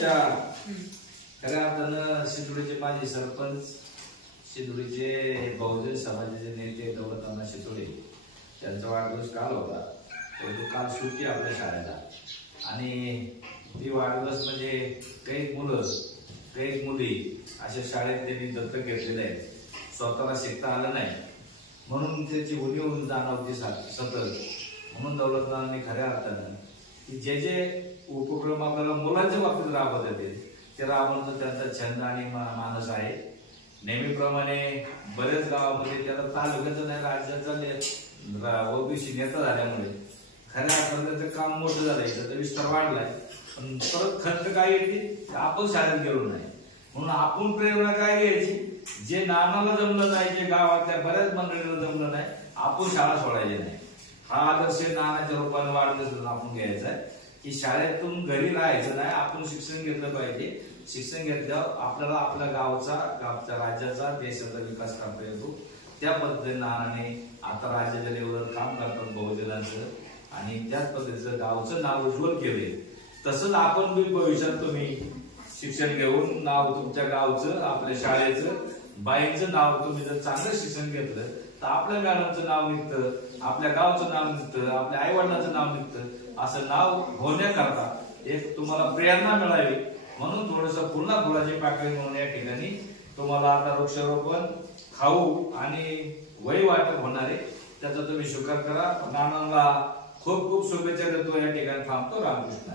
आजच्या खऱ्या अर्थानं शितोडीचे माजी सरपंच, शितोडीचे बहुजन समाजाचे नेते दौलतनाना शितोडे त्यांचा वाढदिवस काल होता. परंतु काल सुट्टी आपल्या शाळेला आणि ती वाढदिवस म्हणजे काही मुलं काही मुली अशा शाळेत त्यांनी दत्तक घेतलेले आहेत. स्वतःला शिकता आलं नाही म्हणून त्याची उणीव जाणवती सतत. म्हणून दौलतनानांनी खऱ्या अर्थानं की जे जे उपक्रम आपल्याला मुलांच्या बाबतीत राबवत येते ते राबवण्याचा त्यांचा छंद आणि मानस आहे. नेहमीप्रमाणे बरेच गावामध्ये त्याला तालुक्याचं नाही राज्याचा ओबीसी नेता झाल्यामुळे खऱ्या अर्थानं त्याचं काम मोठं झालंय, त्याचा विस्तार वाढलाय. पण परत खंत काय येते आपण शाळेत गेलो नाही म्हणून आपण प्रेरणा काय घ्यायची, जे नानाला जमलं नाही, जे गावातल्या बऱ्याच मंडळीला जमलं नाही, आपण शाळा सोडायची नाही. हा आदर्श नानाच्या रूपाने वाढदिवस आपण घ्यायचा आहे की शाळेतून घरी राहायचं नाही, आपण शिक्षण घेतलं पाहिजे. शिक्षण घेतल्यावर आपल्याला आपल्या गावचा राज्याचा देशाचा विकास करता येतो. त्या पद्धतीने नानाने आता राज्याच्या लेवलवर काम करतात बहुजनांचं आणि त्याच पद्धतीचं गावचं नाव उज्ज्वल केले. तसंच आपण बी भविष्यात तुम्ही शिक्षण घेऊन नाव तुमच्या गावचं, आपल्या शाळेचं, बाईंचं नाव तुम्ही जर चांगलं शिक्षण घेतलं तर आपल्या मॅडमचं नाव निघतं, आपल्या गावचं नाव निघतं, आपल्या आई वडिलांचं नाव निघतं. असं नाव होण्याकरता एक तुम्हाला प्रेरणा मिळावी म्हणून थोडस पुन्हा फुलाची पाकळी म्हणून या ठिकाणी तुम्हाला आता वृक्षारोपण, खाऊ आणि वही वाटप होणारे त्याचा तुम्ही स्वीकार करा. नानांना खूप खूप शुभेच्छा देतो. या ठिकाणी थांबतो. रामकृष्ण.